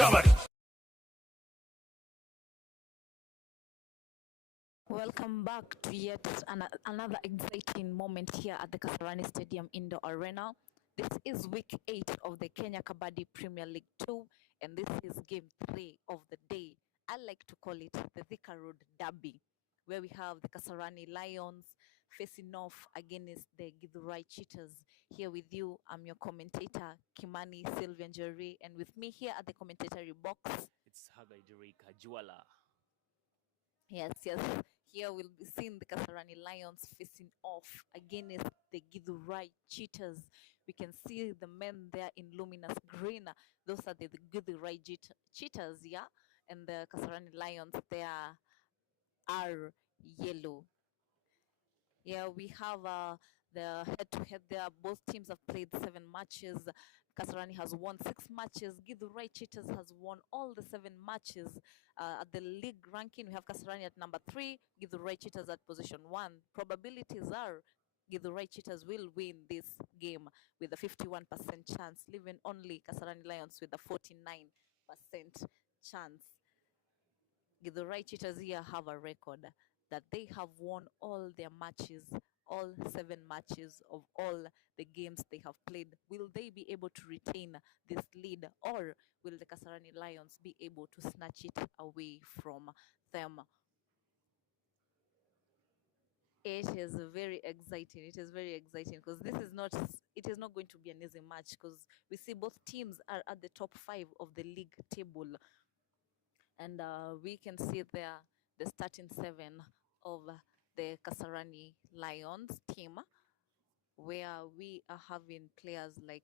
KABADDI. Welcome back to yet another exciting moment here at the Kasarani Stadium Indoor Arena. This is week 8 of the Kenya KABADDI Premier League 2, and this is game 3 of the day. I like to call it the Thika Road Derby, where we have the Kasarani Lions facing off against the Githurai Cheetahs. Here with you, I'm your commentator, Kimani Sylvian Jerry, and with me here at the commentatory box, it's Hagai Kajuala. Yes. Here we'll be seeing the Kasarani Lions facing off against the Githurai Cheetahs. We can see the men there in luminous green. Those are the Githurai Cheetahs, yeah? And the Kasarani Lions, they are yellow. Yeah, we have the head-to-head there. Both teams have played 7 matches. Kasarani has won 6 matches. Githurai Cheetahs has won all the 7 matches. At the league ranking, we have Kasarani at number 3, Githurai Cheetahs at position 1. Probabilities are Githurai Cheetahs will win this game with a 51% chance, leaving only Kasarani Lions with a 49% chance. Githurai Cheetahs here have a record that they have won all their matches, all 7 matches of all the games they have played. Will they be able to retain this lead, or will the Kasarani Lions be able to snatch it away from them? It is very exciting. It is very exciting because it is not going to be an easy match, because we see both teams are at the top 5 of the league table. And we can see there the starting 7 of the Kasarani Lions team, where we are having players like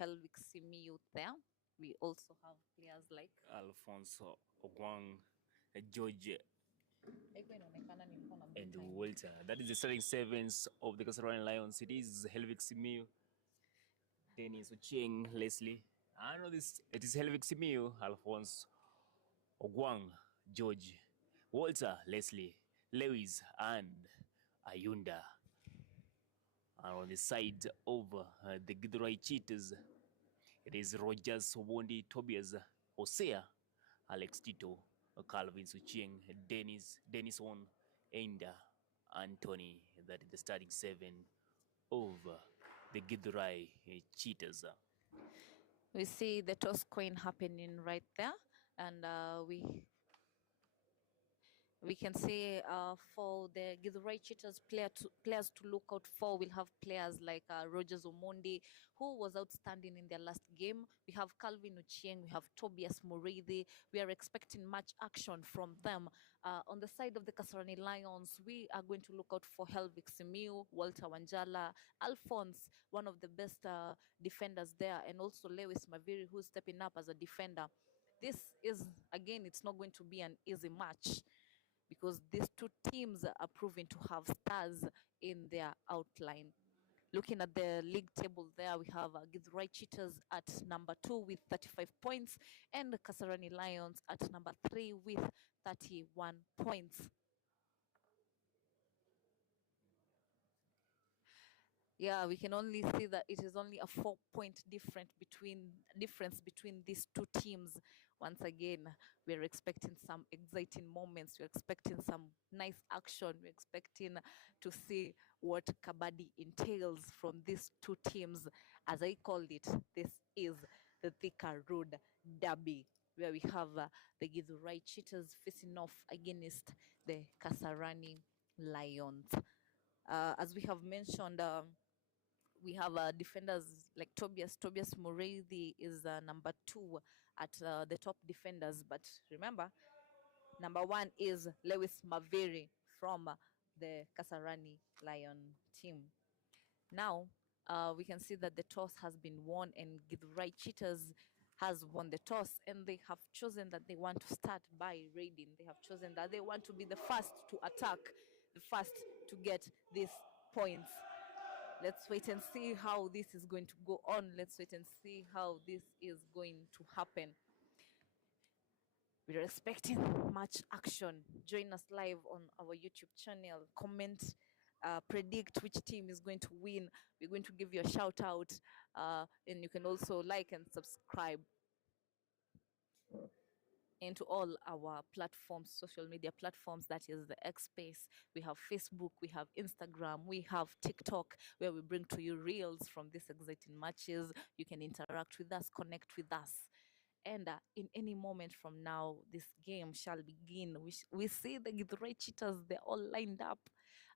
Helvik Simiyu there. We also have players like Alfonso Ogwang, George, and Walter. That is the starting 7s of the Kasarani Lions. It is Helvik Simiyu, Dennis Ochieng, Leslie. I know this. It is Helvik Simiyu, Alfonso Ogwang, George, Walter, Leslie, Lewis, and Ayunda. And on the side of the Githurai Cheetahs, it is Rogers, Wondi, Tobias, Hosea, Alex Tito, Calvin Suchieng, Denison, and Anthony. That is the starting 7 of the Githurai Cheetahs. we see the toss coin happening right there, and we can say for the Githurai Cheetahs players to look out for, we'll have players like Rogers Omondi, who was outstanding in their last game. We have Calvin Ochieng, we have Tobias Murithi. We are expecting much action from them. On the side of the Kasarani Lions, we are going to look out for Helvik Simiu, Walter Wanjala, Alphonse, one of the best defenders there, and also Lewis Maviri, who's stepping up as a defender. This is, again, it's not going to be an easy match, because these two teams are proving to have stars in their outline. Looking at the league table there, we have Githurai Cheetahs at number 2 with 35 points, and Kasarani Lions at number 3 with 31 points. Yeah, we can only see that it is only a 4-point difference between these two teams. Once again, we're expecting some exciting moments. We're expecting some nice action. We're expecting to see what Kabaddi entails from these two teams. As I called it, this is the Thika Road Derby, where we have the Githurai Cheetahs facing off against the Kasarani Lions. As we have mentioned, we have defenders like Tobias Murithi is number 2 at the top defenders. But remember, number 1 is Lewis Maveri from the Kasarani Lion team. Now, we can see that the toss has been won, and Githurai Cheetahs has won the toss, and they have chosen that they want to start by raiding. They have chosen that they want to be the first to attack, the first to get these points. Let's wait and see how this is going to go on. Let's wait and see how this is going to happen. We're expecting much action. Join us live on our YouTube channel. Comment, predict which team is going to win. We're going to give you a shout out, and you can also like and subscribe. into all our platforms, social media platforms, that is the X space. We have Facebook, we have Instagram, we have TikTok, where we bring to you reels from these exciting matches. You can interact with us, connect with us. And in any moment from now, this game shall begin. We see the Githurai cheetahs, they're all lined up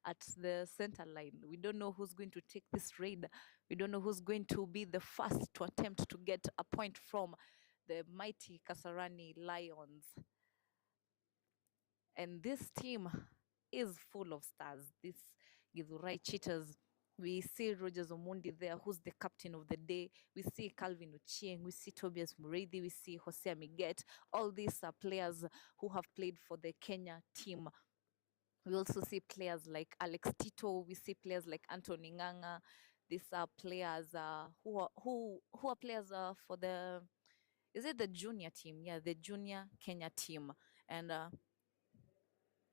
at the center line. We don't know who's going to take this raid. We don't know who's going to be the first to attempt to get a point from the mighty Kasarani Lions. And this team is full of stars. This Githurai cheetahs. We see Rogers Omundi there, who's the captain of the day. We see Calvin Ochieng. We see Tobias Muridi. We see Jose Miguet. All these are players who have played for the Kenya team. We also see players like Alex Tito. We see players like Anthony Nganga. These are players who are players for the, is it the junior team? Yeah, the junior Kenya team. And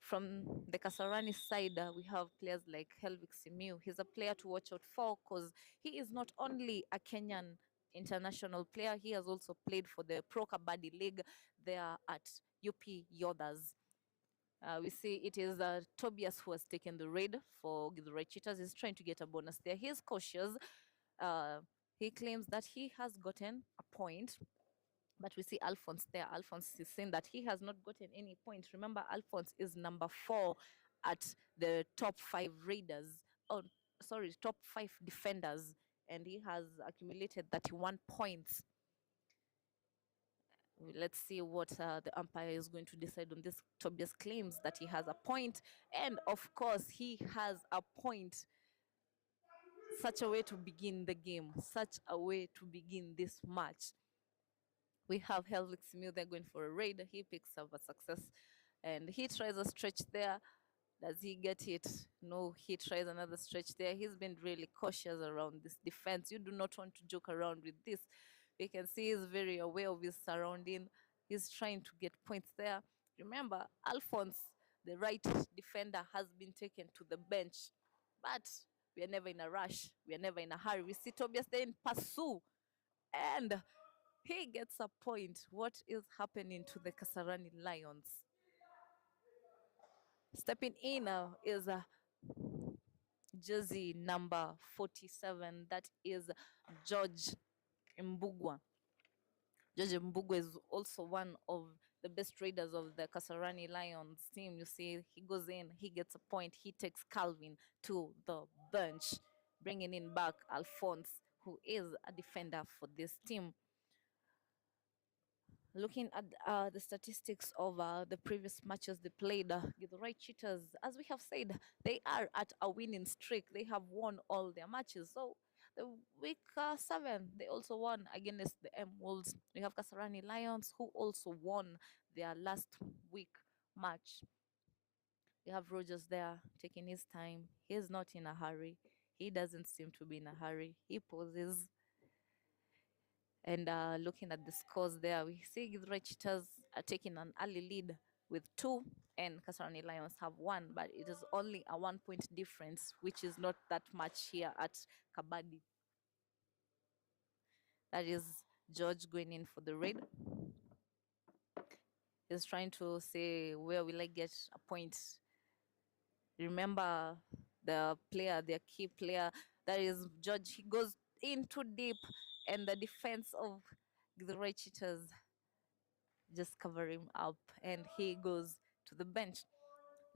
from the Kasarani side, we have players like Helvik Simiu. He's a player to watch out for because he is not only a Kenyan international player, he has also played for the Pro Kabaddi League there at UP Yodas. We see it is Tobias who has taken the raid for Githurai Cheetahs. He's trying to get a bonus there. He's cautious. He claims that he has gotten a point, but we see Alphonse there. Alphonse is saying that he has not gotten any points. Remember, Alphonse is number 4 at the top 5 raiders. Oh, sorry, top 5 defenders. And he has accumulated 31 points. Let's see what the umpire is going to decide on this. Tobias claims that he has a point. And of course, he has a point. Such a way to begin the game. Such a way to begin this match. We have Helvik Simiu there going for a raid. He picks up a success and he tries a stretch there. Does he get it? No, he tries another stretch there. He's been really cautious around this defense. You do not want to joke around with this. We can see he's very aware of his surrounding. He's trying to get points there. Remember, Alphonse, the right defender, has been taken to the bench. But we are never in a rush. We are never in a hurry. We see Tobias there in pursuit. And he gets a point. What is happening to the Kasarani Lions? Stepping in is jersey number 47. That is George Mbugwa. George Mbugwa is also one of the best raiders of the Kasarani Lions team. You see, he goes in, he gets a point, he takes Calvin to the bench, bringing in back Alphonse, who is a defender for this team. Looking at the statistics of the previous matches they played, Githurai Cheetahs, as we have said, they are at a winning streak. They have won all their matches. So the week 7, they also won against the M Wolves. We have Kasarani Lions, who also won their last week match. We have Rogers there taking his time. He is not in a hurry. He doesn't seem to be in a hurry. He pauses. And looking at the scores there, we see Githurai Cheetahs are taking an early lead with 2, and Kasarani Lions have 1, but it is only a 1-point difference, which is not that much here at Kabaddi. That is George going in for the raid. He's trying to say, where will I get a point? Remember the player, their key player, that is George. He goes in too deep, and the defense of Githurai Cheetahs just cover him up, and he goes to the bench.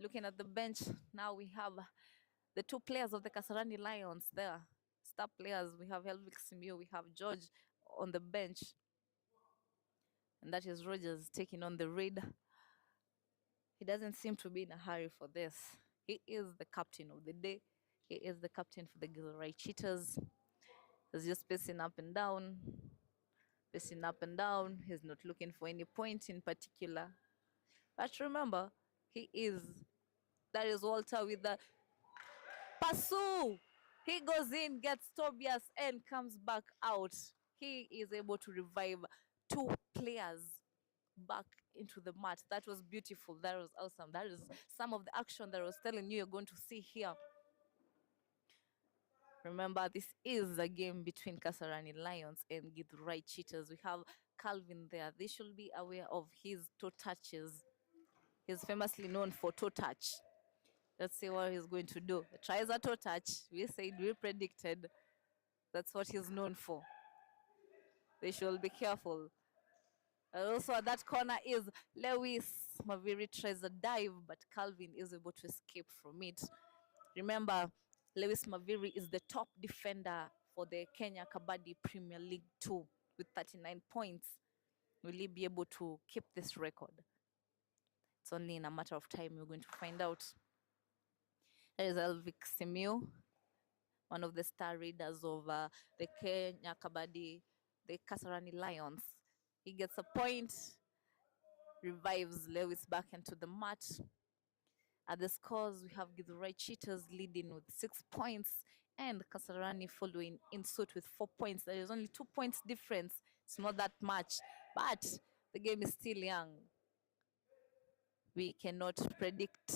Looking at the bench, now we have the 2 players of the Kasarani Lions there. Star players, we have Helvik Simiu, we have George on the bench. And that is Rogers taking on the raid. He doesn't seem to be in a hurry for this. He is the captain of the day. He is the captain for the Githurai Cheetahs. He's just pacing up and down. Pacing up and down. He's not looking for any point in particular. But remember, that is Walter with the pursue. He goes in, gets Tobias, and comes back out. He is able to revive 2 players back into the match. That was beautiful. That was awesome. That is some of the action that I was telling you you're going to see here. Remember, this is a game between Kasarani Lions and Githurai Cheetahs. We have Calvin there. They should be aware of his toe touches. He's famously known for toe touch. Let's see what he's going to do. Tries a toe touch. We said, we predicted. That's what he's known for. They should be careful. Also, at that corner is Lewis. Maviri tries a dive, but Calvin is able to escape from it. Remember, Lewis Maviri is the top defender for the Kenya Kabaddi Premier League 2 with 39 points. Will he be able to keep this record? It's only in a matter of time we're going to find out. There is Elvic Simiu, one of the star readers of the Kenya Kabaddi, the Kasarani Lions. He gets a point, revives Lewis back into the mat. At the scores, we have Githurai Cheetahs leading with 6 points and Kasarani following in suit with 4 points. There is only 2 points difference. It's not that much, but the game is still young. We cannot predict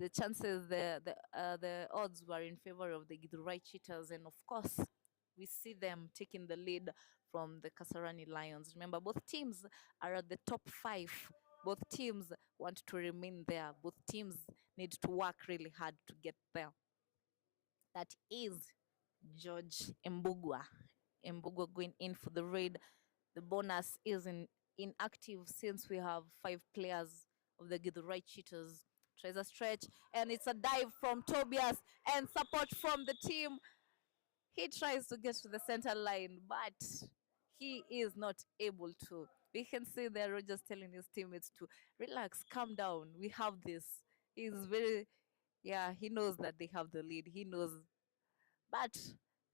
the chances. The odds were in favor of the Githurai Cheetahs, and of course, we see them taking the lead from the Kasarani Lions. Remember, both teams are at the top 5. Both teams want to remain there. Both teams need to work really hard to get there. That is George Mbugwa. Mbugwa going in for the raid. The bonus is inactive since we have 5 players of the Githurai Cheetahs. Tries a stretch, and it's a dive from Tobias and support from the team. He tries to get to the center line, but he is not able to. We can see there Rogers telling his teammates to relax, calm down. We have this. He's very, yeah, he knows that they have the lead. He knows. But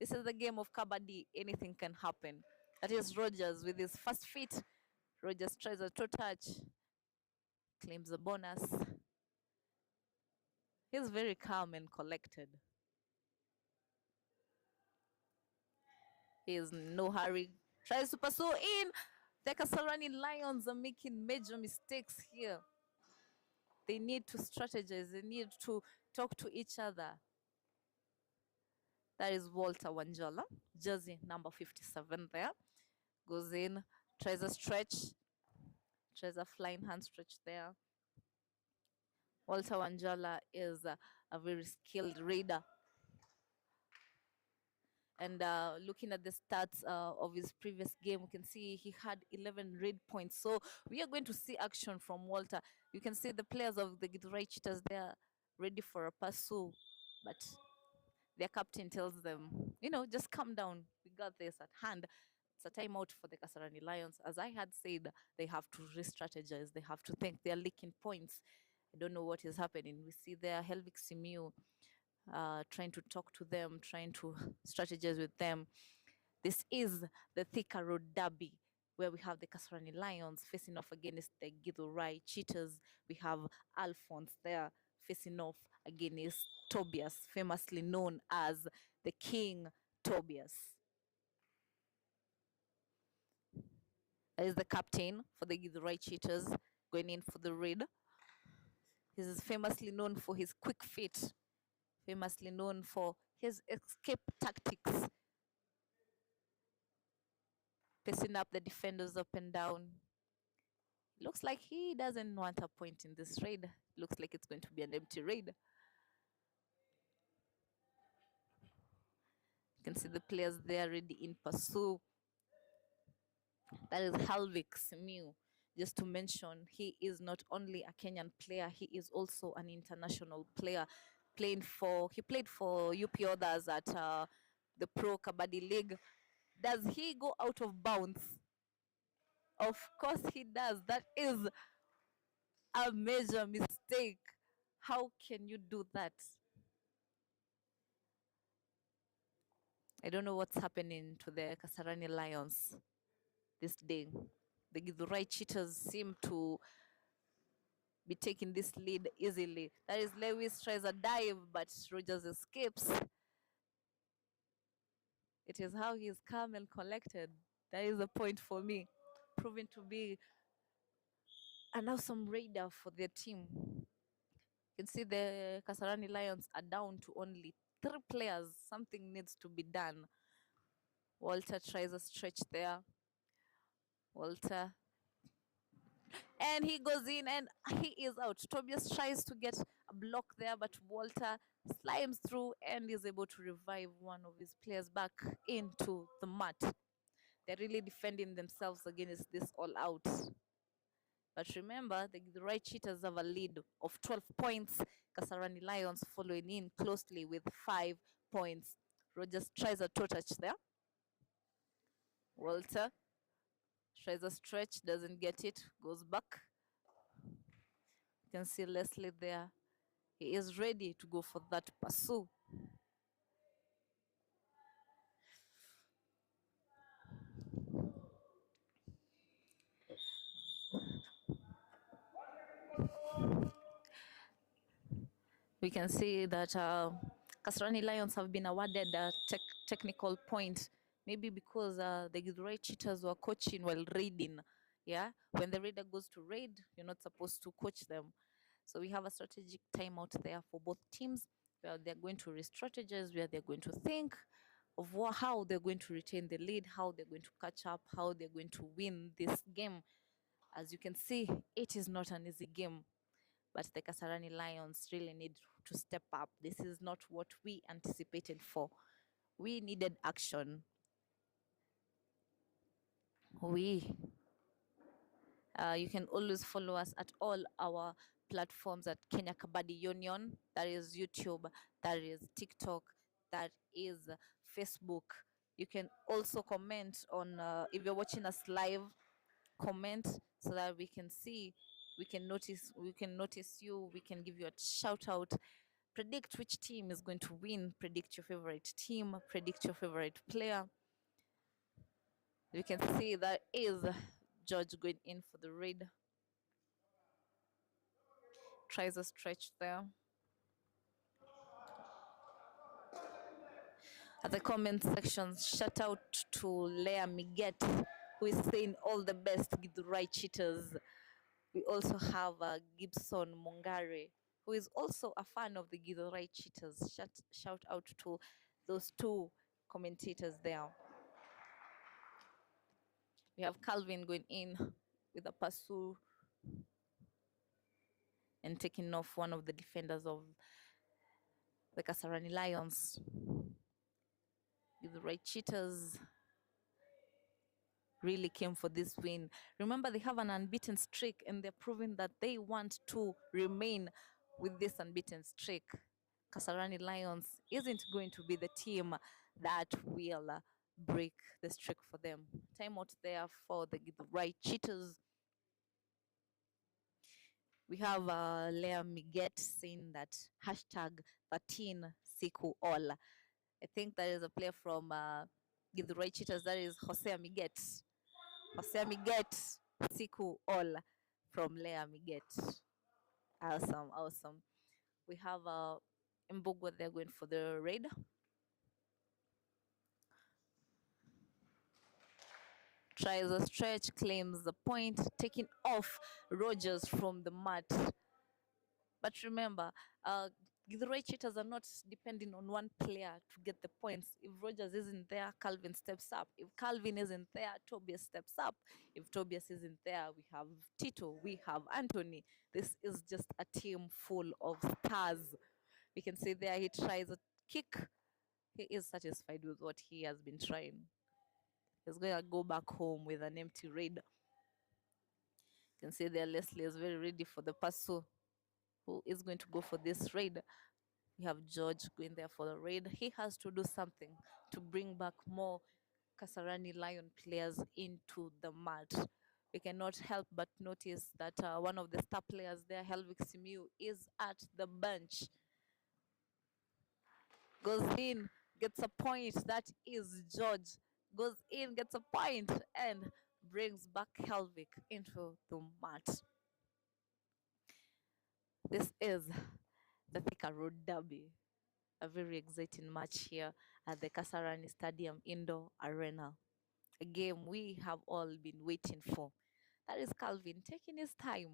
this is the game of Kabaddi. Anything can happen. That is Rogers with his first feet. Rogers tries a toe touch, claims a bonus. He's very calm and collected. He is in no hurry. Tries to pursue in. The Kasarani Lions are making major mistakes here. They need to strategize. They need to talk to each other. That is Walter Wanjala, jersey number 57 there. Goes in, tries a stretch, tries a flying hand stretch there. Walter Wanjala is a very skilled raider. And looking at the stats of his previous game, we can see he had 11 raid points. So we are going to see action from Walter. You can see the players of the Githurai Cheetahs, they are ready for a pursue. But their captain tells them, just calm down. We got this at hand. It's a timeout for the Kasarani Lions. As I had said, they have to re-strategize. They have to think. They are leaking points. I don't know what is happening. We see there Helvik Simiu trying to talk to them, trying to strategize with them. This is the Thika Road Derby, where we have the Kasarani Lions facing off against the Githurai Cheetahs. We have Alphonse there facing off against Tobias, famously known as the King Tobias. That is the captain for the Githurai Cheetahs going in for the raid. He is famously known for his quick feet, famously known for his escape tactics, pacing up the defenders up and down. Looks like he doesn't want a point in this raid. Looks like it's going to be an empty raid. You can see the players there ready in pursuit. That is Helvik Simiu. Just to mention, he is not only a Kenyan player, he is also an international player. He played for UP Others at the Pro Kabaddi League. Does he go out of bounds? Of course he does. That is a major mistake. How can you do that? I don't know what's happening to the Kasarani Lions this day. The Githurai Cheetahs seem to be taking this lead easily. That is Lewis tries a dive, but Rogers escapes. It is how he is calm and collected. That is a point for me. Proving to be an awesome raider for their team. You can see the Kasarani Lions are down to only 3 players. Something needs to be done. Walter tries a stretch there. Walter. And he goes in and he is out. Tobias tries to get a block there, but Walter slimes through and is able to revive one of his players back into the mat. They're really defending themselves against this all out. But remember, the right cheetahs have a lead of 12 points. Kasarani Lions following in closely with 5 points. Rogers tries a toe touch there. Walter tries a stretch, doesn't get it, goes back. You can see Leslie there. He is ready to go for that pursue. We can see that Kasarani Lions have been awarded a technical point, maybe because the Githurai cheetahs were coaching while raiding. Yeah, when the raider goes to raid, you're not supposed to coach them. So we have a strategic timeout there for both teams, where they're going to re-strategize, where they're going to think of how they're going to retain the lead, how they're going to catch up, how they're going to win this game. As you can see, it is not an easy game, but the Kasarani Lions really need to step up. This is not what we anticipated for. We needed action. We You can always follow us at all our platforms at Kenya Kabaddi Union. That is YouTube, that is TikTok, that is Facebook. You can also comment on, if you're watching us live, comment so that we can see, we can notice you, we can give you a shout out. Predict which team is going to win, predict your favorite team, predict your favorite player. You can see that is George going in for the raid. Tries a stretch there. At the comment section, shout out to Leah Miget, who is saying all the best Githurai cheetahs. We also have Gibson Mongare, who is also a fan of the Githurai cheetahs. Shout out to those two commentators there. We have Calvin going in with a pursue and taking off one of the defenders of the Kasarani Lions. Githurai cheetahs really came for this win. Remember, they have an unbeaten streak and they're proving that they want to remain with this unbeaten streak. Kasarani Lions isn't going to be the team that will break the streak for them. Time out there for the right cheetahs. We have Leah Miget saying that hashtag 13 Siku all. I think that is a player from Githurai Cheetahs, that is Jose Miget. Jose Miget, Siku all from Leah Miget. Awesome, awesome. We have Mbugwa, they're going for the raid. Tries a stretch, claims the point, taking off Rogers from the mat. But remember, the cheetahs are not depending on one player to get the points. If Rogers isn't there, Calvin steps up. If Calvin isn't there, Tobias steps up. If Tobias isn't there, we have Tito, we have Anthony. This is just a team full of stars. We can see there he tries a kick. He is satisfied with what he has been trying. He's going to go back home with an empty raid. You can see there Leslie is very ready for the pursue. Who is going to go for this raid? We have George going there for the raid. He has to do something to bring back more Kasarani Lion players into the mat. We cannot help but notice that one of the star players there, Helvik Simiu, is at the bench. Goes in, gets a point. That is George. Goes in, gets a point, and brings back Helvik into the mat. This is the Thika Road Derby, a very exciting match here at the Kasarani Stadium Indoor Arena. A game we have all been waiting for. That is Calvin taking his time.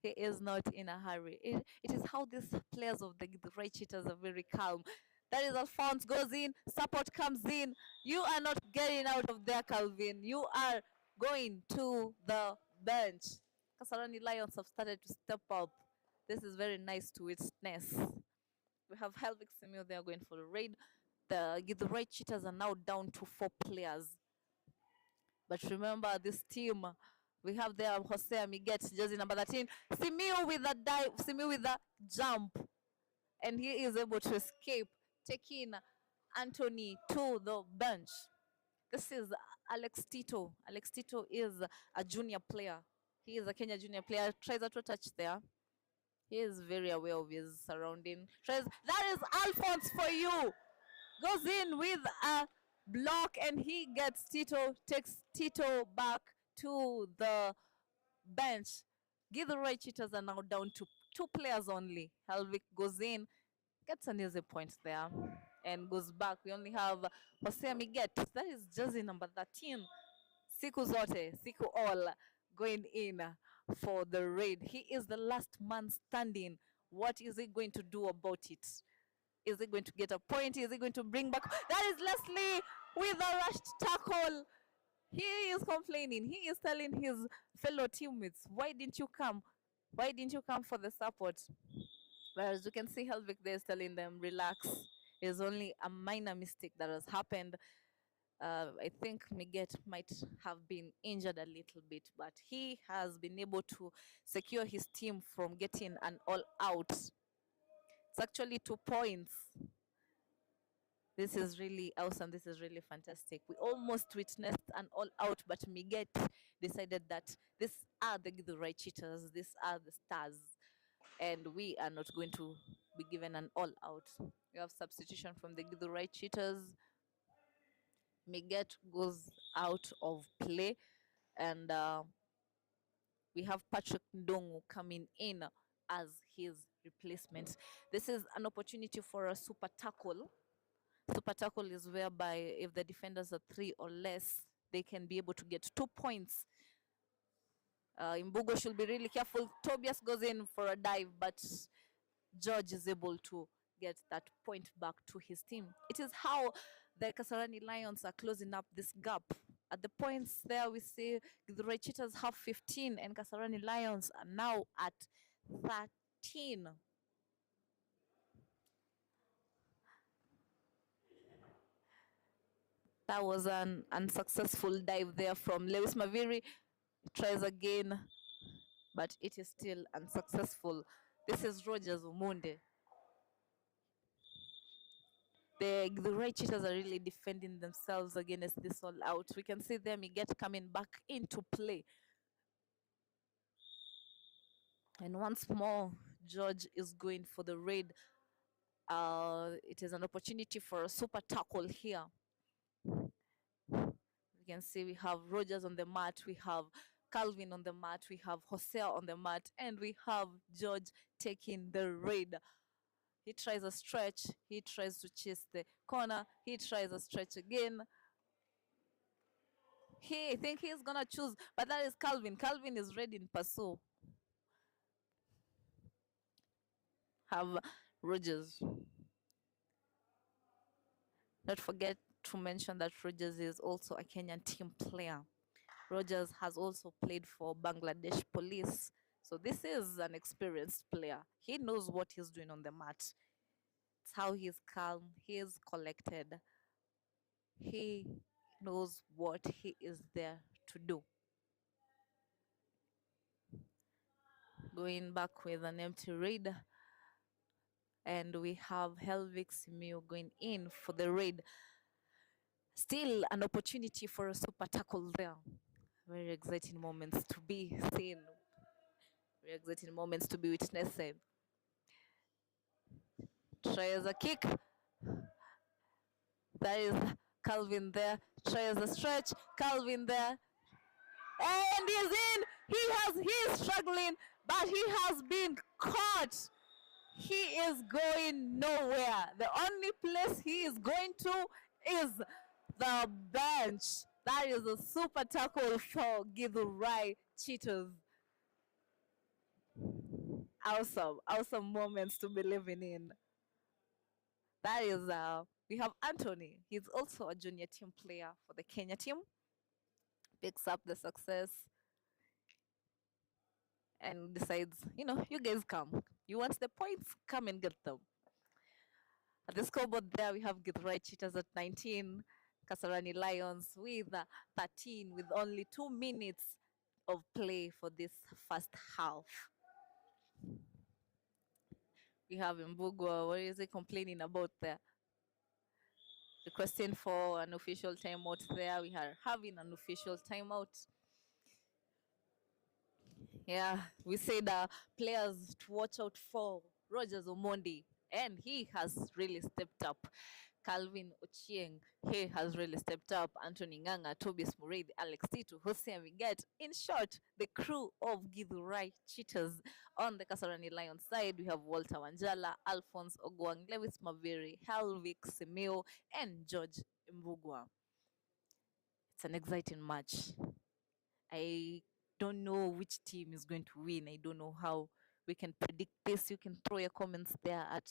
He is not in a hurry. It is how these players of the Githurai cheetahs are very calm. That is Alphonse goes in, support comes in. You are not getting out of there, Calvin. You are going to the bench. Kasarani Lions have started to step up. This is very nice to witness. We have Helvik Simeo, they are going for the raid. The Githurai cheetahs are now down to 4 players. But remember, this team, we have there Jose Amiguet, jersey number 13. Simiu with a dive, Simiu with a jump. And he is able to escape, taking Anthony to the bench. This is Alex Tito. Alex Tito is a junior player. He is a Kenya junior player. Tries a touch there. He is very aware of his surrounding. Tries, that is Alphonse for you. Goes in with a block and he gets Tito, takes Tito back to the bench. Githurai cheetahs are now down to 2 players only. Helvik goes in, gets an easy point there, and goes back. We only have Jose Amiguet. That is jersey number 13. Siku zote, Siku all going in for the raid. He is the last man standing. What is he going to do about it? Is he going to get a point? Is he going to bring back? That is Leslie with a rushed tackle. He is complaining. He is telling his fellow teammates, why didn't you come? Why didn't you come for the support? Whereas you can see Helvik there is telling them, relax. It's only a minor mistake that has happened. I think Miget might have been injured a little bit, but he has been able to secure his team from getting an all out. It's actually 2 points. This is really awesome. This is really fantastic. We almost witnessed an all out, but Miget decided that these are the Githurai cheetahs, these are the stars, and we are not going to be given an all out. We have substitution from the Githurai cheetahs. Miget goes out of play, and we have Patrick Ndongu coming in as his replacement. This is an opportunity for a super tackle. Super tackle is whereby if the defenders are 3 or less, they can be able to get 2 points. Imbugo should be really careful. Tobias goes in for a dive, but George is able to get that point back to his team. It is how the Kasarani Lions are closing up this gap. At the points there, we see the Cheetahs have 15 and Kasarani Lions are now at 13. That was an unsuccessful dive there from Lewis Maviri. Tries again, but it is still unsuccessful. This is Rogers Umunde. The right cheetahs are really defending themselves against this all out. We can see them get coming back into play. And once more, George is going for the raid. It is an opportunity for a super tackle here. You can see we have Rogers on the mat, we have Calvin on the mat, we have Jose on the mat, and we have George taking the raid. He tries a stretch, he tries to chase the corner, he tries a stretch again. I think he's gonna choose, but that is Calvin. Calvin is ready in pursuit. Have Rogers. Not forget to mention that Rogers is also a Kenyan team player. Rogers has also played for Bangladesh Police. So this is an experienced player. He knows what he's doing on the mat. It's how he's calm, he is collected. He knows what he is there to do. Going back with an empty raid. And we have Helvik Simeo going in for the raid. Still an opportunity for a super tackle there. Very exciting moments to be seen. Very exciting moments to be witnessing. Tries a kick. That is Calvin there. Tries a stretch. Calvin there. And he's in. He is struggling, but he has been caught. He is going nowhere. The only place he is going to is the bench. That is a super tackle for Githurai cheetahs. awesome moments to be living in. That is, we have Anthony. He's also a junior team player for the Kenya team. Picks up the success and decides, you guys come. You want the points? Come and get them. At the scoreboard there, we have Githurai Cheetahs at 19, Kasarani Lions with 13, with only 2 minutes of play for this first half. We have Mbugua, what is he complaining about there? Requesting for an official timeout there. We are having an official timeout. Yeah, we said players to watch out for Rogers Omondi, and he has really stepped up. Calvin Ochieng, he has really stepped up. Anthony Nganga, Tobias Murray, Alex Titu, Jose Amigat. In short, the crew of Githurai Cheetahs. On the Kasarani Lions side, we have Walter Wanjala, Alphonse Ogwang, Lewis Maveri, Helvik Semeo, and George Mbugua. It's an exciting match. I don't know which team is going to win. I don't know how we can predict this. You can throw your comments there at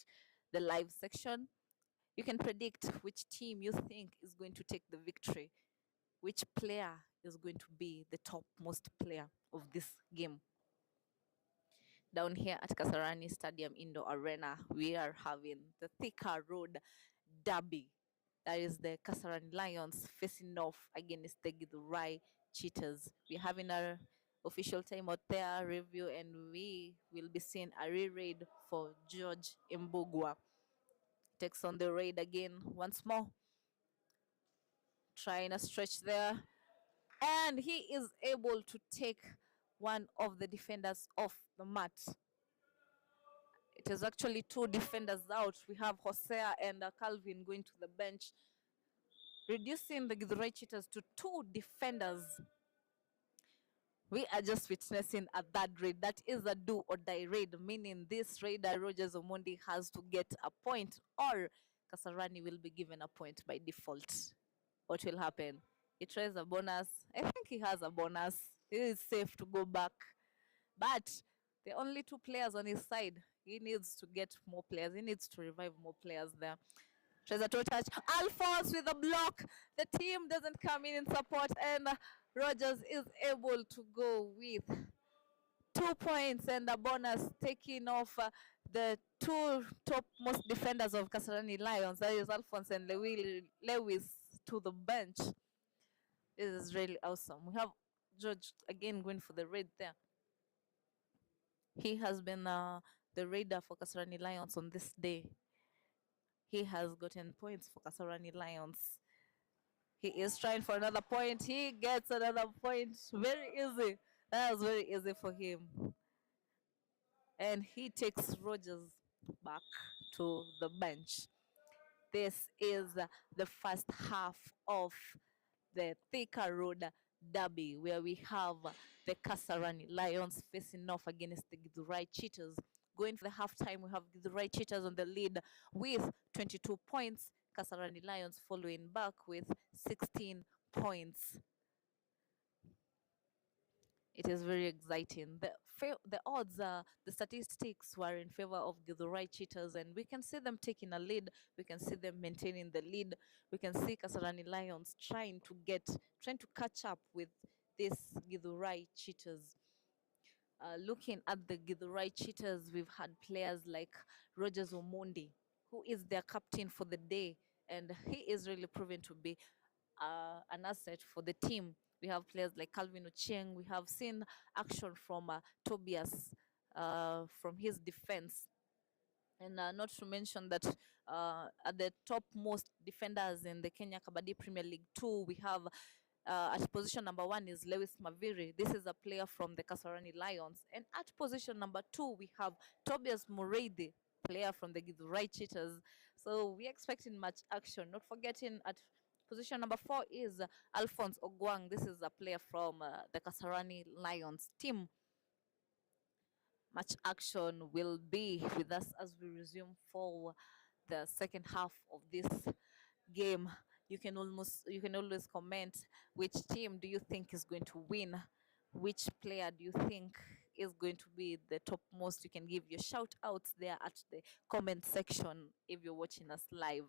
the live section. You can predict which team you think is going to take the victory, which player is going to be the topmost player of this game. Down here at Kasarani Stadium Indoor Arena, we are having the Thika Road Derby. That is the Kasarani Lions facing off against the Githurai Cheetahs. We're having our official time out there review, and we will be seeing a re-raid for George Mbugua. Takes on the raid again once more. Trying a stretch there. And he is able to take one of the defenders off the mat. It is actually 2 defenders out. We have Hosea and Calvin going to the bench, reducing the Githurai Cheetahs to 2 defenders. We are just witnessing a third raid. That is a do or die raid, meaning this raider, Rogers Omondi, has to get a point, or Kasarani will be given a point by default. What will happen? He tries a bonus. I think he has a bonus. He is safe to go back. But there are only 2 players on his side. He needs to get more players. He needs to revive more players there. Tries a toe touch. Alphonse with a block. The team doesn't come in support, and Rogers is able to go with 2 points and a bonus, taking off the 2 topmost defenders of Kasarani Lions, that is Alphonse and Lewis, to the bench. This is really awesome. We have George again going for the raid there. He has been the raider for Kasarani Lions on this day. He has gotten points for Kasarani Lions. He is trying for another point. He gets another point. Very easy. That was very easy for him. And he takes Rogers back to the bench. This is the first half of the Thika Road Derby, where we have the Kasarani Lions facing off against the Githurai Cheetahs. Going for the halftime, we have Githurai Cheetahs on the lead with 22 points. Kasarani Lions following back with 16 points. It is very exciting. The odds, the statistics were in favor of Githurai Cheetahs, and we can see them taking a lead. We can see them maintaining the lead. We can see Kasarani Lions trying to catch up with this Githurai Cheetahs. Looking at the Githurai Cheetahs, we've had players like Rogers Omondi, who is their captain for the day, and he is really proven to be an asset for the team. We have players like Calvin Ochieng. We have seen action from Tobias from his defense. And not to mention that at the topmost defenders in the Kenya KABADDI Premier League 2, we have at position number 1 is Lewis Maviri. This is a player from the Kasarani Lions. And at position number 2, we have Tobias Murray, player from the Githurai Cheetahs. So we're expecting much action. Not forgetting at position number 4 is Alphonse Ogwang. This is a player from the Kasarani Lions team. Much action will be with us as we resume for the second half of this game. You can always comment which team do you think is going to win, which player do you think is going to be the topmost. You can give your shout outs there at the comment section if you're watching us live.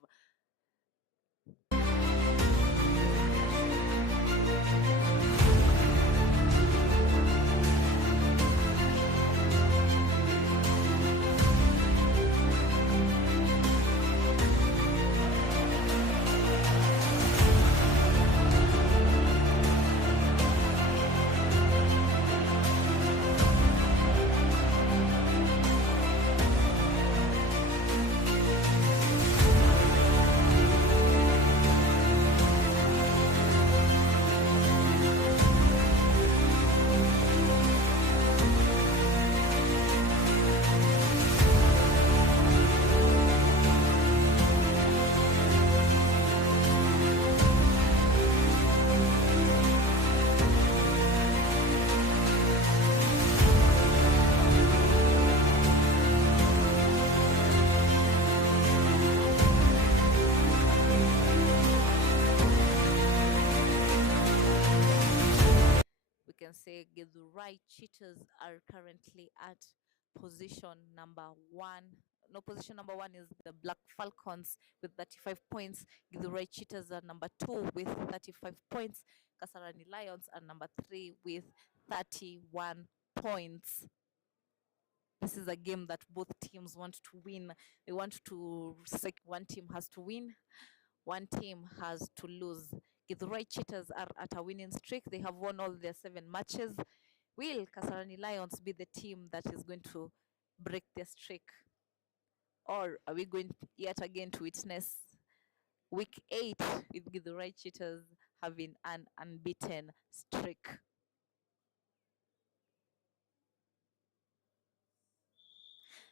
We can say Githurai Cheetahs are currently at position number 1. No, position number 1 is the Black Falcons with 35 points. Githurai Cheetahs are number 2 with 35 points. Kasarani Lions are number 3 with 31 points. This is a game that both teams want to win. They want to, one team has to win, one team has to lose. Githurai Cheetahs are at a winning streak. They have won all their 7 matches. Will Kasarani Lions be the team that is going to break their streak? Or are we going yet again to witness week 8 with Githurai Cheetahs having an unbeaten streak?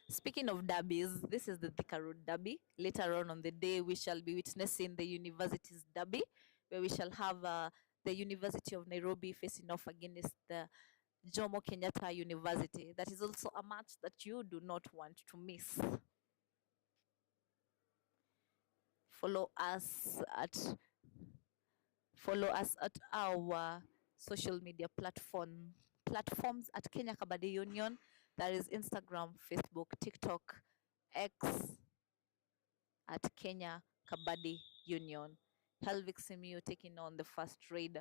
Speaking of derbies, this is the Thika Road Derby. Later on the day, we shall be witnessing the Universities Derby, where we shall have the University of Nairobi facing off against the Jomo Kenyatta University. That is also a match that you do not want to miss. Follow us at our social media platforms at Kenya Kabaddi Union. That is Instagram, Facebook, TikTok, X at Kenya Kabaddi Union. Helvik Simiyu taking on the first raid.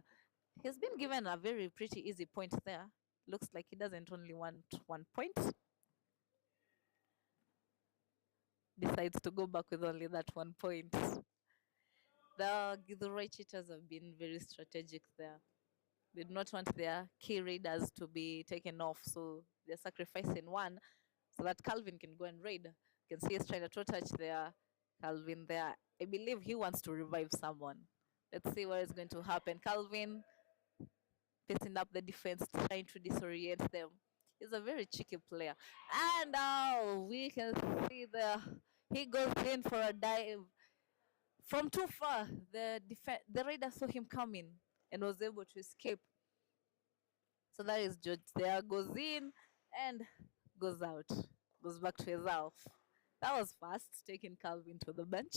He's been given a very pretty easy point there. Looks like he doesn't only want 1 point. Decides to go back with only that 1 point. The Githurai Cheetahs have been very strategic there. They do not want their key raiders to be taken off, so they're sacrificing one so that Calvin can go and raid. You can see he's trying to toe touch there. Calvin there. I believe he wants to revive someone. Let's see what is going to happen. Calvin pacing up the defense, trying to disorient them. He's a very cheeky player. And now we can see he goes in for a dive. From too far, the raider saw him coming and was able to escape. So that is George there, goes in and goes out, goes back to his half. That was fast, taking Calvin to the bench.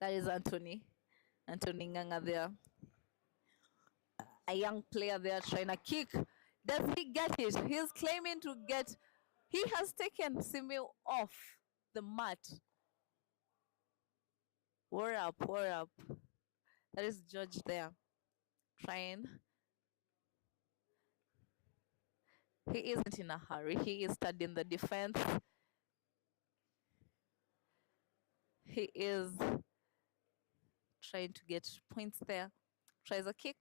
That is Anthony Nganga there. A young player there trying to kick. Does he get it? He's claiming to get. He has taken Simil off the mat. War up. That is George there, trying. He isn't in a hurry. He is studying the defense. He is trying to get points there. Tries a kick.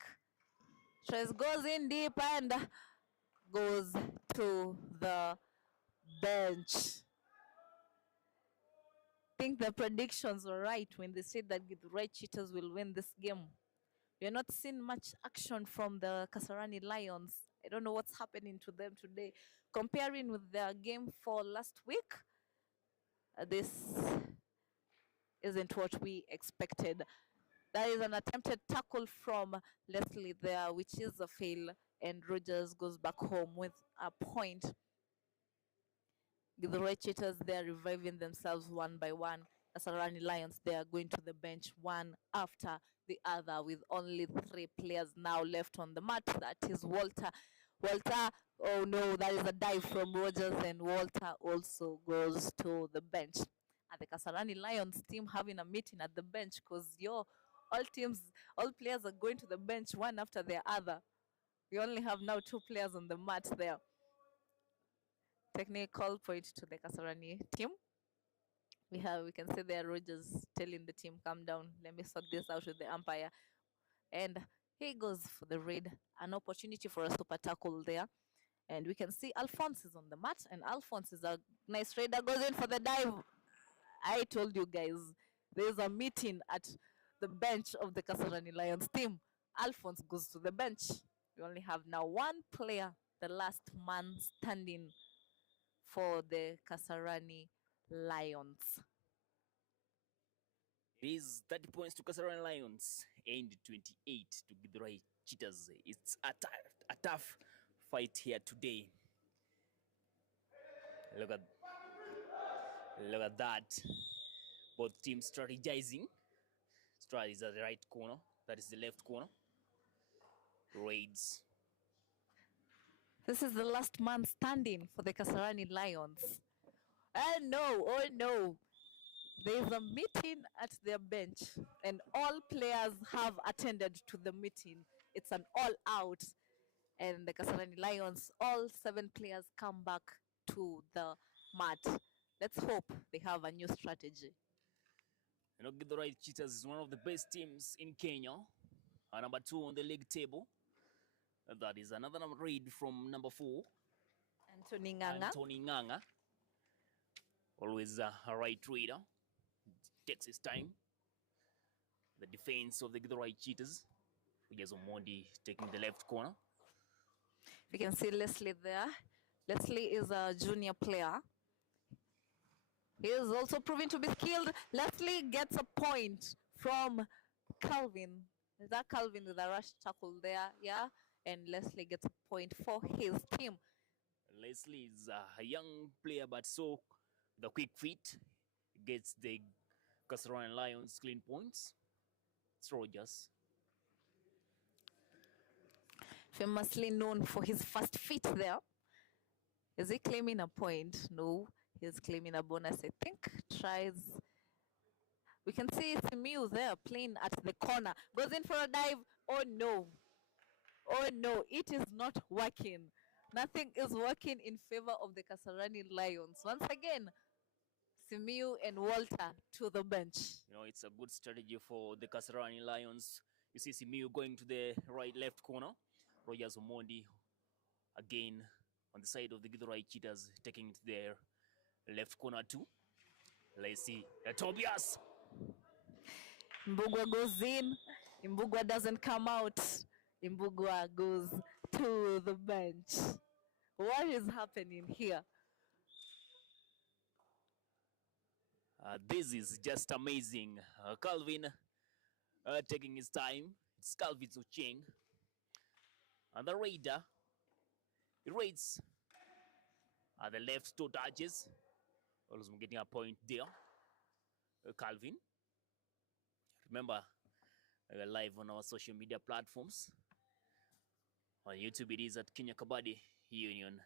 Goes in deep and goes to the bench. I think the predictions were right when they said that Githurai Cheetahs will win this game. We are not seeing much action from the Kasarani Lions. I don't know what's happening to them today. Comparing with their game for last week, this isn't what we expected. That is an attempted tackle from Leslie there, which is a fail, and Rogers goes back home with a point. The Red Cheetahs, they're reviving themselves one by one. Kasarani Lions, they are going to the bench one after the other with only 3 players now left on the mat. That is Walter. Walter, oh no, that is a dive from Rogers, and Walter also goes to the bench. And the Kasarani Lions team having a meeting at the bench because all players are going to the bench one after the other. We only have now 2 players on the mat there. Technical point to the Kasarani team. We can see there Rogers telling the team, calm down, let me sort this out with the umpire. And he goes for the raid, an opportunity for a super tackle there. And we can see Alphonse is on the mat, and Alphonse is a nice raider, goes in for the dive. I told you guys, there's a meeting at the bench of the Kasarani Lions team. Alphonse goes to the bench. We only have now 1 player, the last man standing for the Kasarani Lions. It is 30 points to Kasarani Lions and 28 to Githurai Cheetahs. It's a tough fight here today. Look at that. Both teams strategizing. Strad is at the right corner. That is the left corner. Raids. This is the last man standing for the Kasarani Lions. Oh no. There's a meeting at their bench, and all players have attended to the meeting. It's an all out. And the Kasarani Lions, all 7 players come back to the mat. Let's hope they have a new strategy. You know, Githurai Cheetahs is one of the best teams in Kenya. Number 2 on the league table. That is another raid from number 4. Anthony Nganga. Always a right reader. Takes his time. The defense of the Githurai Cheetahs. Omondi taking the left corner. We can see Leslie there. Leslie is a junior player. He is also proving to be skilled. Leslie gets a point from Calvin. Is that Calvin with a rush tackle there? Yeah. And Leslie gets a point for his team. Leslie is a young player, but so the quick feet gets the Kasarani Lions clean points. It's Rogers. Famously known for his fast feet there. Is he claiming a point? No, he's claiming a bonus, I think. Tries. We can see Simiu there playing at the corner. Goes in for a dive. Oh no, it is not working. Nothing is working in favor of the Kasarani Lions. Once again, Simiu and Walter to the bench. You know, it's a good strategy for the Kasarani Lions. You see Simiu going to the left corner. Rogers Omondi again on the side of the Githurai Cheetahs, taking it their left corner too. Let's see. Tobias. Mbugua goes in. Mbugua doesn't come out. Mbugua goes to the bench. What is happening here? This is just amazing. Calvin taking his time. It's Calvin Zucheng. And the raider, he raids at the left 2 touches. Also getting a point there. Calvin. Remember, we are live on our social media platforms. On YouTube, it is at Kenya Kabaddi Union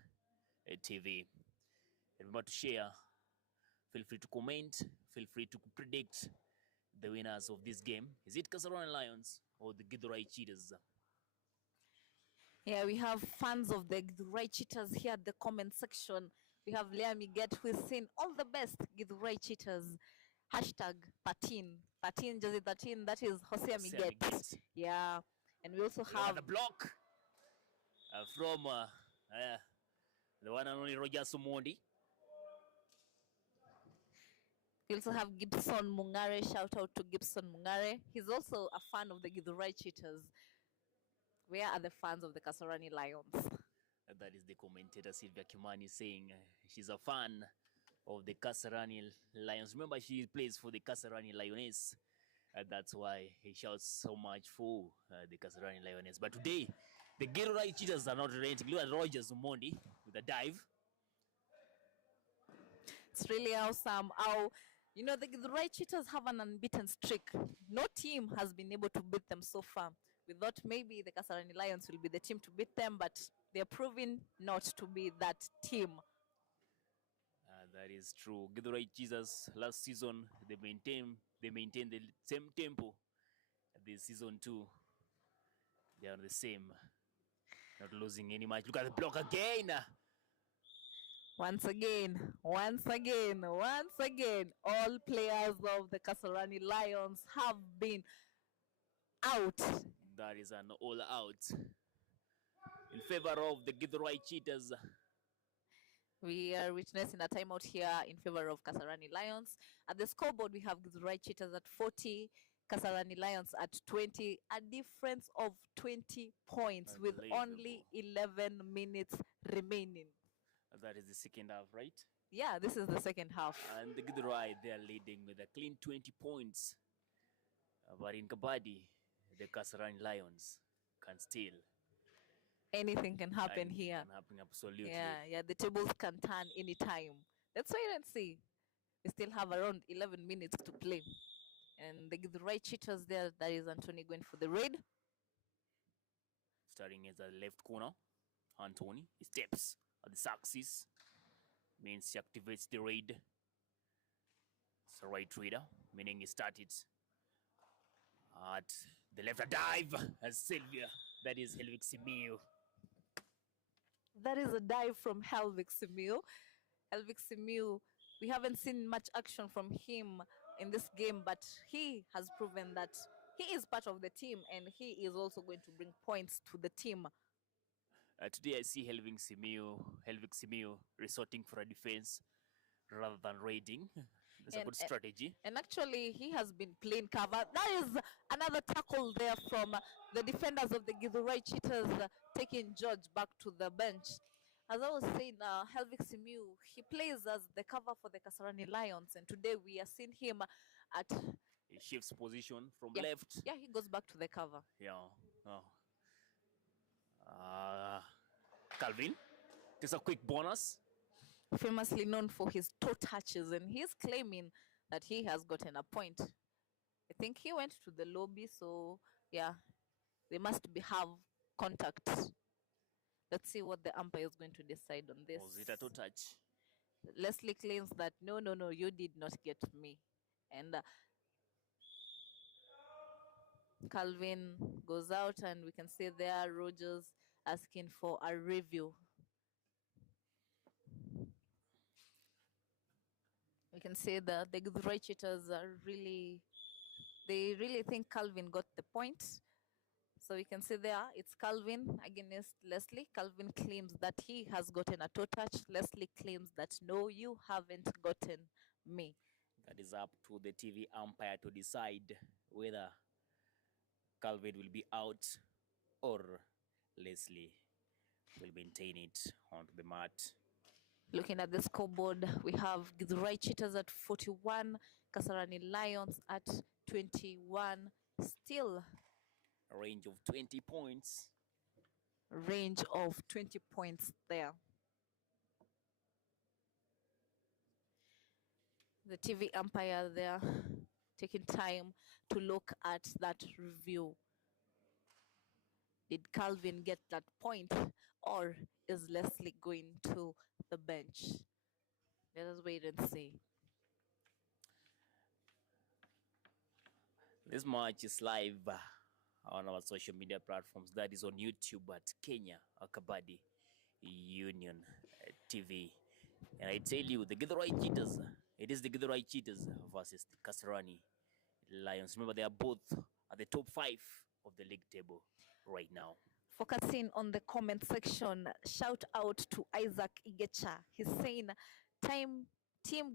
TV. Remember to share. Feel free to comment. Feel free to predict the winners of this game. Is it Kasarani Lions or the Githurai Cheetahs? Yeah, we have fans of the Githurai Cheetahs here at the comment section. We have Leah Miget who is saying all the best Githurai Cheetahs. Hashtag 13. 13, Jersey 13, that is Jose Miget. Yeah. And we also have the block from the one and only Rogers Omondi. We also have Gibson Mungare. Shout out to Gibson Mungare. He's also a fan of the Githurai Cheetahs. Where are the fans of the Kasarani Lions? That is the commentator Sylvia Kimani saying she's a fan of the Kasarani Lions. Remember, she plays for the Kasarani Lioness. That's why he shouts so much for the Kasarani Lioness. But today, the Githurai Cheetahs are not relenting. Look at Rogers Omondi with a dive. It's really awesome how You know, the Githurai cheetahs have an unbeaten streak. No team has been able to beat them so far. We thought maybe the Kasarani Lions will be the team to beat them, but they're proving not to be that team. That is true. Githurai Jesus last season they maintained the same tempo. This season too, they are the same, not losing any match. Look at the block again. Once again, all players of the Kasarani Lions have been out. That is an all out in favor of the Githurai Cheetahs. We are witnessing a timeout here in favor of Kasarani Lions. At the scoreboard, we have Githurai Cheetahs at 40, Kasarani Lions at 20, a difference of 20 points with only 11 minutes remaining. That is the second half, right? Yeah, this is the second half. And the Githurai, they are leading with a clean 20 points. But in Kabaddi, the Kasarani Lions can still. Anything can happen Anything here. can happen, absolutely. Yeah, the tables can turn anytime. Let's wait and see. We still have around 11 minutes to play. And the Githurai cheetahs there, that is Anthony going for the raid. Starting at the left corner, Anthony, he steps at the axis, means he activates the raid. It's a right raider, meaning he started at the left, a dive as Sylvia, that is Helvig Simiu. That is a dive from Helvig Simiu. Helvig Simiu, we haven't seen much action from him in this game, but he has proven that he is part of the team and he is also going to bring points to the team. Today I see Helvig Simiu resorting for a defense rather than raiding. That's a good strategy. And actually, he has been playing cover. That is another tackle there from the defenders of the Githurai Cheetahs, taking George back to the bench. As I was saying, Helvig Simiu, he plays as the cover for the Kasarani Lions, and today we are seeing him at... He shifts position from yeah, left. Yeah, he goes back to the cover. Yeah. Calvin takes a quick bonus. Famously known for his toe touches, and he's claiming that he has gotten a point. I think he went to the lobby, so yeah, they must have contact. Let's see what the umpire is going to decide on this. Was it a toe touch? Leslie claims that no, you did not get me. And Calvin goes out, and we can see there Rogers asking for a review. We can say that the Githurai cheetahs they really think Calvin got the point. So we can see there, it's Calvin against Leslie. Calvin claims that he has gotten a toe touch. Leslie claims that no, you haven't gotten me. That is up to the TV umpire to decide whether Calvin will be out or Leslie will maintain it onto the mat. Looking at the scoreboard, we have Githurai Cheetahs at 41, Kasarani Lions at 21. Still a range of 20 points. Range of 20 points there. The TV umpire there taking time to look at that review. Did Calvin get that point, or is Leslie going to the bench? Let us wait and see. This match is live on our social media platforms. That is on YouTube at Kenya KABADDI Union TV. And I tell you, the Githurai Cheetahs, it is the Githurai Cheetahs versus the Kasarani Lions. Remember, they are both at the top 5 of the league table right now. Focusing on the comment section, shout out to Isaac Igecha. He's saying, Team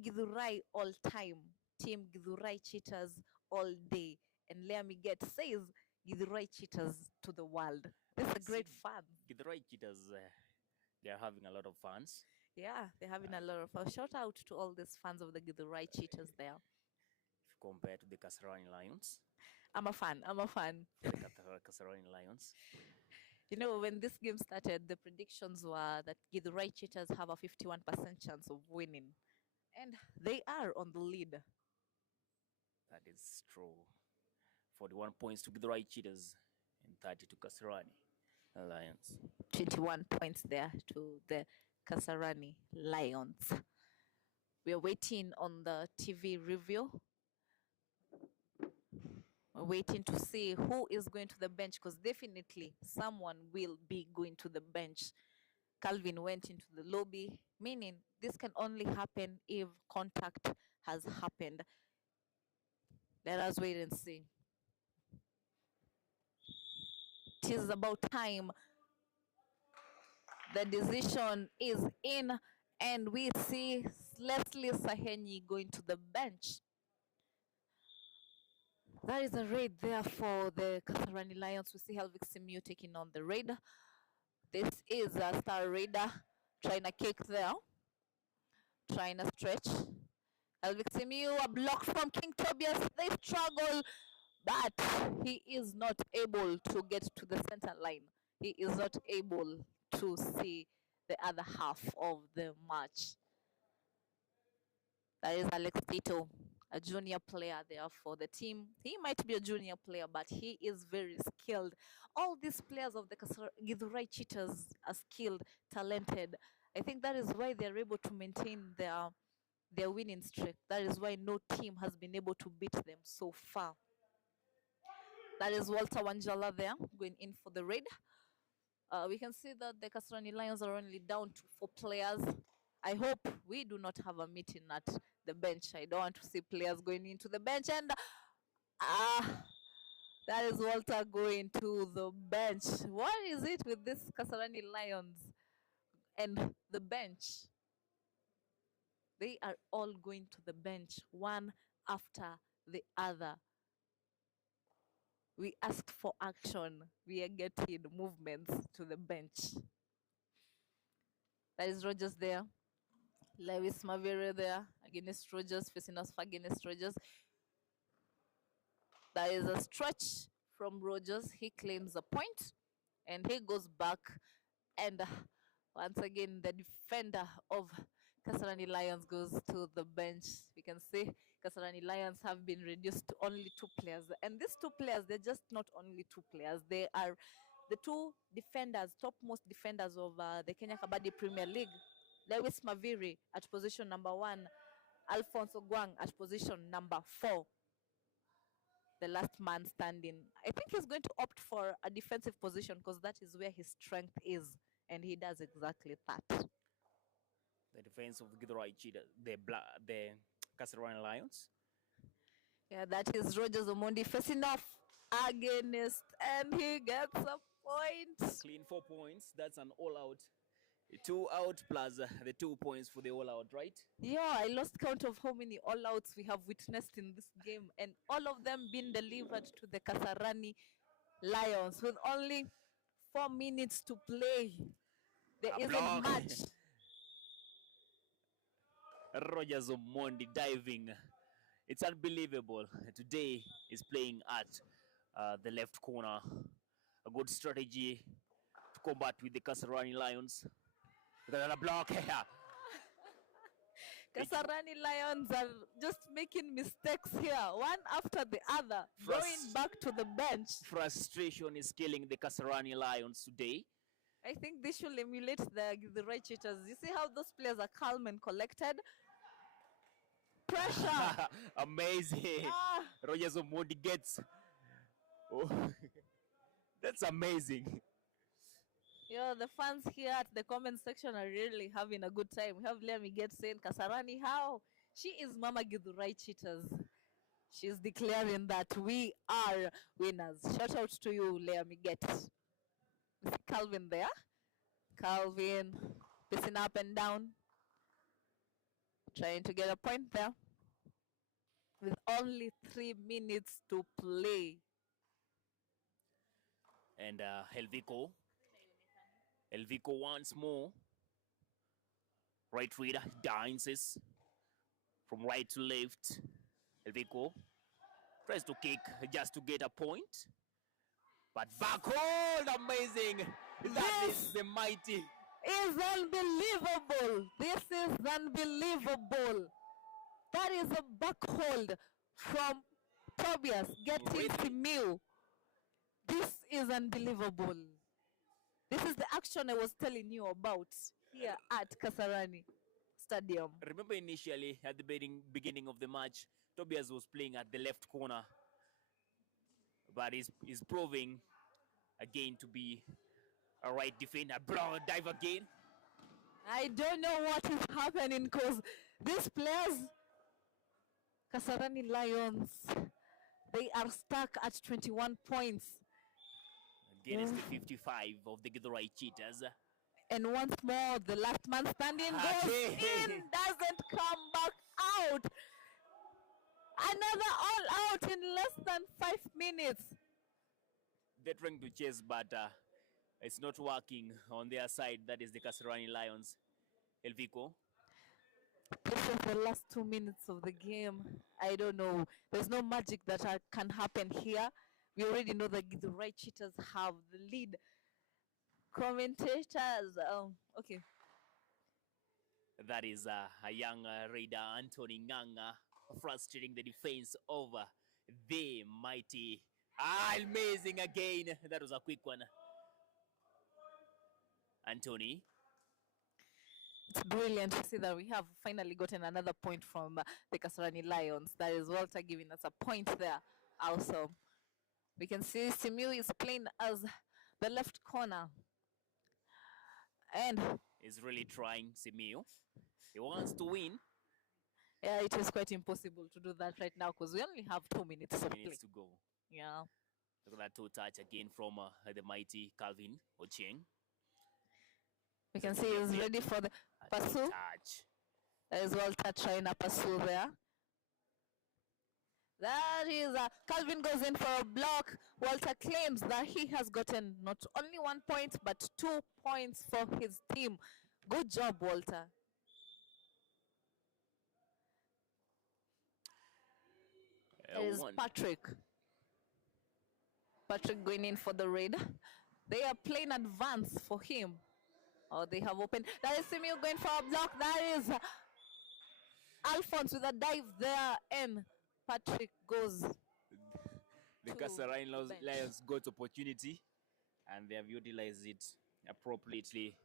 Githurai all time, Team Githurai Cheetahs all day. And Leamiget says, Githurai Cheetahs to the world. This is a great fan. Githurai Cheetahs, they are having a lot of fans. Yeah, they're having a lot of fun. Shout out to all these fans of the Githurai Cheetahs there. If you compare to the Kasarani Lions. I'm a fan. The Kasarani Lions. You know, when this game started, the predictions were that Githurai Cheetahs have a 51% chance of winning. And they are on the lead. Yes, true. 41 points to Githurai Cheetahs and 30 to Kasarani Lions. 21 points there to the Kasarani Lions. We are waiting on the TV review. We're waiting to see who is going to the bench, because definitely someone will be going to the bench. Calvin went into the lobby, meaning this can only happen if contact has happened. Let us wait and see. It is about time. The decision is in, and we see Leslie Sahenyi going to the bench. That is a raid there for the Kasarani Lions. We see Helvik Simiu taking on the raid. This is a star raider trying to kick there, trying to stretch. Helvik Simiu, a block from King Tobias. They struggle, but he is not able to get to the center line. He is not able to see the other half of the match. That is Alex Tito, a junior player there for the team. He might be a junior player, but he is very skilled. All these players of the Githurai Cheetahs are skilled, talented. I think that is why they're able to maintain their winning streak. That is why no team has been able to beat them so far. That is Walter Wanjala there, going in for the raid. We can see that the Kasarani Lions are only down to 4 players. I hope we do not have a meeting at the bench. I don't want to see players going into the bench. And that is Walter going to the bench. What is it with this Kasarani Lions and the bench? They are all going to the bench, one after the other. We asked for action. We are getting movements to the bench. That is Rogers there. Lewis Mavere there against Rogers, facing us against Rogers. That is a stretch from Rogers. He claims a point and he goes back. And once again, the defender of Kasarani Lions goes to the bench. We can see Kasarani Lions have been reduced to only 2 players. And these 2 players, they're just not only 2 players. They are the 2 defenders, topmost defenders of the Kenya Kabaddi Premier League. Lewis Maviri at position number 1. Alfonso Guang at position number 4. The last man standing. I think he's going to opt for a defensive position because that is where his strength is. And he does exactly that. The defense of the Githurai Cheetahs, the Kasarani Lions. Yeah, that is Rogers Omondi facing off against, and he gets a point. Clean 4 points. That's an all-out. 2 out plus the 2 points for the all-out, right? Yeah, I lost count of how many all-outs we have witnessed in this game, and all of them being delivered to the Kasarani Lions with only 4 minutes to play. There isn't much. Rogers Omondi diving. It's unbelievable. Today is playing at the left corner. A good strategy to combat with the Kasarani Lions. Another block here. Kasarani Lions are just making mistakes here, one after the other, going back to the bench. Frustration is killing the Kasarani Lions today. I think they should emulate the right cheaters. You see how those players are calm and collected? Pressure! Amazing. Rogers Omondi gets. Oh. That's amazing. Yeah, the fans here at the comment section are really having a good time. We have Lea Miget saying, Kasarani, how? She is Mama Githurai Cheetahs. She's declaring that we are winners. Shout out to you, Lea Miget. Calvin there. Calvin pacing up and down. Trying to get a point there. With only 3 minutes to play. And Helvico once more. Right reader dances from right to left. Helvico tries to kick just to get a point. But back hold, amazing. That is the mighty. Is unbelievable. This is unbelievable. That is a back hold from Tobias getting Really? Simiu. This is unbelievable. This is the action I was telling you about here at Kasarani Stadium. Remember initially at the beginning of the match, Tobias was playing at the left corner, but he's proving again to be a right defender. Bro, dive again. I don't know what is happening because these players, Kasarani Lions, they are stuck at 21 points. Against the 55 of the Githurai Cheetahs. And once more, the last man standing goes in, doesn't come back out. Another all out in less than 5 minutes. They're trying to chase, but it's not working on their side. That is the Kasarani Lions. Elvico. This is the last 2 minutes of the game. I don't know. There's no magic that can happen here. We already know that the right cheaters have the lead. Commentators. Okay. That is a young raider, Anthony Nganga, frustrating the defense over the mighty. Amazing again. That was a quick one. Anthony. It's brilliant to see that we have finally gotten another point from the Kasarani Lions. That is Walter giving us a point there also. We can see Simiu is playing as the left corner. And he's really trying, Simiu. He wants to win. Yeah, it is quite impossible to do that right now because we only have 2 minutes of play. To go. Yeah. Look at that toe touch again from the mighty Calvin Ochieng. We can see he's ready for the pursue. Touch. There is Walter trying a pursue there. That is Calvin goes in for a block. Walter claims that he has gotten not only 1 point but 2 points for his team. Good job, Walter. There is Patrick. Patrick going in for the raid. They are playing advance for him. Oh, they have opened. That is Simiu going for a block. That is Alphonse with a dive there. And Patrick goes. The Kasarani Lions got opportunity and they have utilized it appropriately.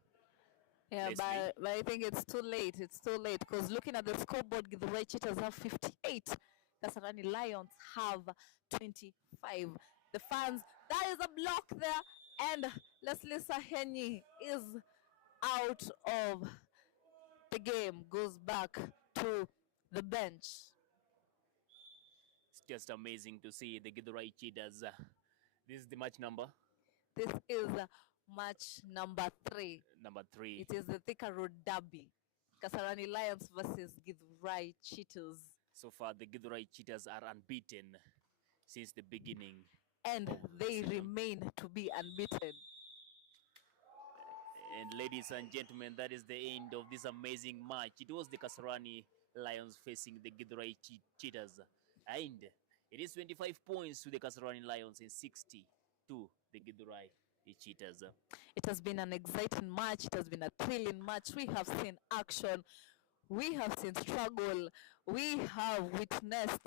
Yeah, but I think it's too late. It's too late because looking at the scoreboard, the Githurai Cheetahs have 58. Kasarani Lions have 25. The fans, that is a block there, and Leslie Sahenyi is out of the game, goes back to the bench. It's just amazing to see the Githurai Cheetahs. This is the match number? This is match number 3. Number 3. It is the Thika Road Derby. Kasarani Lions versus Githurai Cheetahs. So far, the Githurai Cheetahs are unbeaten since the beginning. And they remain to be unbeaten. And ladies and gentlemen, that is the end of this amazing match. It was the Kasarani Lions facing the Githurai Cheetahs. And it is 25 points to the Kasarani Lions and 60 to the Githurai Cheetahs. It has been an exciting match. It has been a thrilling match. We have seen action. We have seen struggle. We have witnessed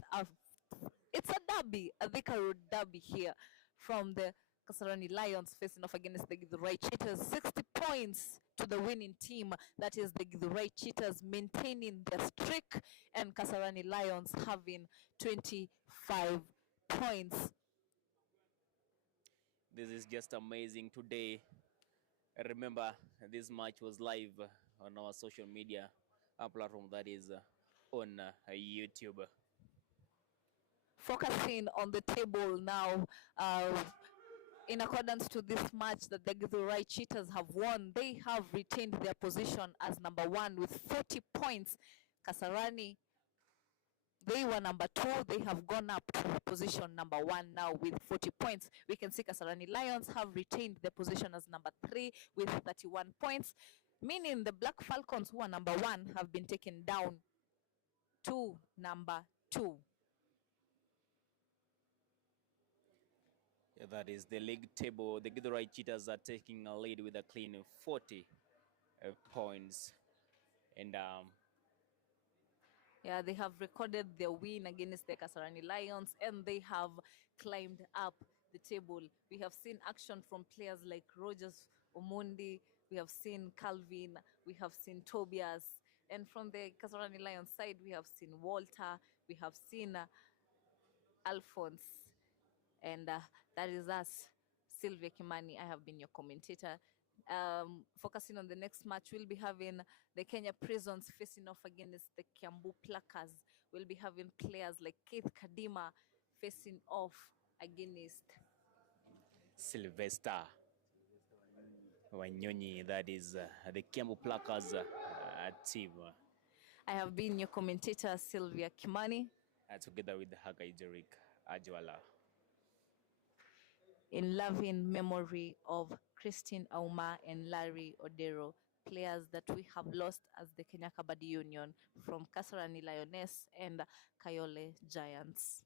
it's a derby, a Thika Road derby here from the Kasarani Lions facing off against the Githurai Cheetahs. 60 points to the winning team. That is the Githurai Cheetahs maintaining their streak and Kasarani Lions having 25 points. This is just amazing today. Remember, this match was live on our social media platform, that is on YouTube. Focusing on the table now, in accordance to this match that the Githurai Cheetahs have won, they have retained their position as number 1 with 40 points. Kasarani, they were number 2. They have gone up to position number 1 now with 40 points. We can see Kasarani Lions have retained their position as number 3 with 31 points, meaning the Black Falcons, who are number 1, have been taken down to number 2. Yeah, that is the league table. The Githurai Cheetahs are taking a lead with a clean 40 points. And Yeah, they have recorded their win against the Kasarani Lions and they have climbed up the table. We have seen action from players like Rogers Omondi, we have seen Calvin, we have seen Tobias, and from the Kasarani Lions side, we have seen Walter, we have seen Alphonse, and that is us, Sylvia Kimani. I have been your commentator. Focusing on the next match, we'll be having the Kenya Prisons facing off against the Kiambu Plackers. We'll be having players like Keith Kadima facing off against. Sylvester Wanyonyi, that is the Kiambu Plackers team, I have been your commentator, Sylvia Kimani. together with Hagai Jerik Ajwala. In loving memory of Christine Auma and Larry Odero, players that we have lost as the Kenya Kabaddi Union from Kasarani Lioness and Kayole Giants.